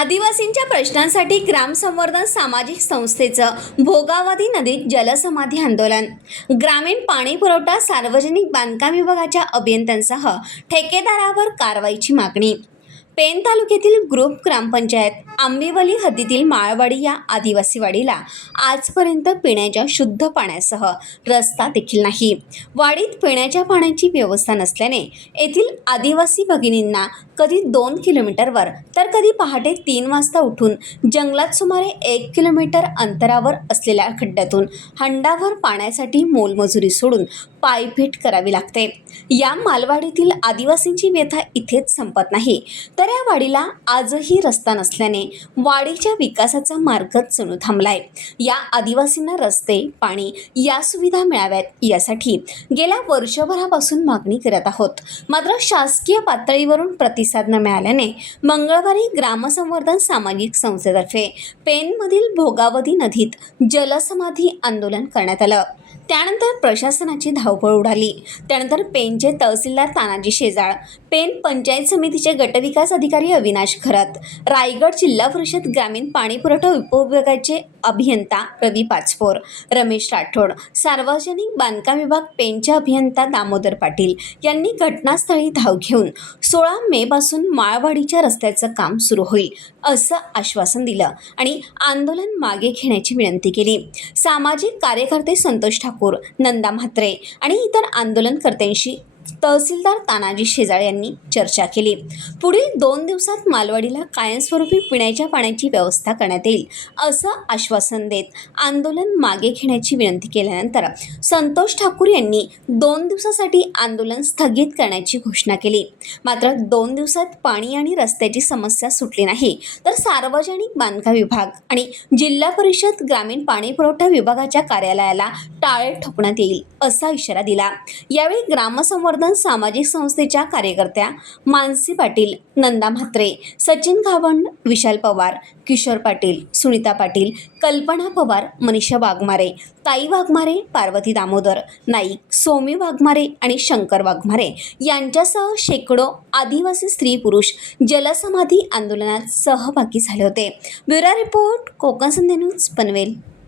आदिवासींच्या प्रश्नांसाठी ग्रामसंवर्धन सामाजिक संस्थेचं भोगावती नदीत जलसमाधी आंदोलन. ग्रामीण पाणी पुरवठा सार्वजनिक बांधकाम विभागाच्या अभियंत्यांसह ठेकेदारावर कारवाईची मागणी. पेन तालुक्यातील ग्रुप ग्रामपंचायत आंबेवली हद्दीतील माळवाडी या आदिवासी वाडीला आजपर्यंत पिण्याच्या शुद्ध पाण्यासह रस्ता देखील नाही. वाडीत पिण्याच्या पाण्याची व्यवस्था नसल्याने येथील आदिवासी भगिनींना कधी दोन किलोमीटरवर तर कधी पहाटे तीन वाजता उठून जंगलात सुमारे एक किलोमीटर अंतरावर असलेल्या खड्ड्यातून हंडाभर पाण्यासाठी मोलमजुरी सोडून पायपीट करावी लागते. या मालवाडीतील आदिवासींची व्यथा इथेच संपत नाही. तर या वाडीला आजही रस्ता नसल्याने वाडीच्या विकासाचा मार्गच जणू थांबलाय. या आदिवासींना रस्ते पाणी या सुविधा मिळाव्यात यासाठी गेल्या वर्षभरापासून मागणी करत आहोत. मात्र शासकीय पातळीवरून प्रतिसाद न मिळाल्याने मंगळवारी ग्रामसंवर्धन सामाजिक संस्थेतर्फे पेनमधील भोगावती नदीत जलसमाधी आंदोलन करण्यात आलं. त्यानंतर प्रशासनाची धावपळ उडाली. त्यानंतर पेनचे तहसीलदार तानाजी शेजाळ पेन पंचायत समितीचे गटविकास अधिकारी अविनाश खरत रायगड जिल्हा परिषद ग्रामीण पाणीपुरवठा उपविभागाचे अभियंता रवी पाचपोर रमेश राठोड सार्वजनिक बांधकाम विभाग पेनचे अभियंता दामोदर पाटील यांनी घटनास्थळी धाव घेऊन सोळा मे पासून माळवाडीच्या रस्त्याचं काम सुरू होईल असं आश्वासन दिलं आणि आंदोलन मागे घेण्याची विनंती केली. सामाजिक कार्यकर्ते संतोष ठाकूर नंदा म्हात्रे आणि इतर आंदोलनकर्त्यांशी तहसीलदार तानाजी शेजाळ यांनी चर्चा केली. पुढील दोन दिवसात मालवाडीला कायमस्वरूपी पिण्याच्या पाण्याची व्यवस्था करण्यात येईल असं आश्वासन देत आंदोलन मागे घेण्याची विनंती केल्यानंतर संतोष ठाकूर यांनी दोन दिवसासाठी आंदोलन स्थगित करण्याची घोषणा केली. मात्र दोन दिवसात पाणी आणि रस्त्याची समस्या सुटली नाही. तर सार्वजनिक बांधकाम विभाग आणि जिल्हा परिषद ग्रामीण पाणी पुरवठा विभागाच्या कार्यालयाला टाळे ठोकण्यात येईल असा इशारा दिला. यावेळी ग्रामसंवर्धन सामाजिक संस्थेच्या कार्यकर्त्या मानसी पाटील नंदा म्हात्रे सचिन घावंड विशाल पवार किशोर पाटील सुनीता पाटील कल्पना पवार मनीषा वाघमारे ताई वाघमारे पार्वती दामोदर नाईक सोमी वाघमारे आणि शंकर वाघमारे यांच्यासह शेकडो आदिवासी स्त्री पुरुष जलसमाधी आंदोलनात सहभागी झाले होते. Bureau report Konkan Sandhya news Panvel.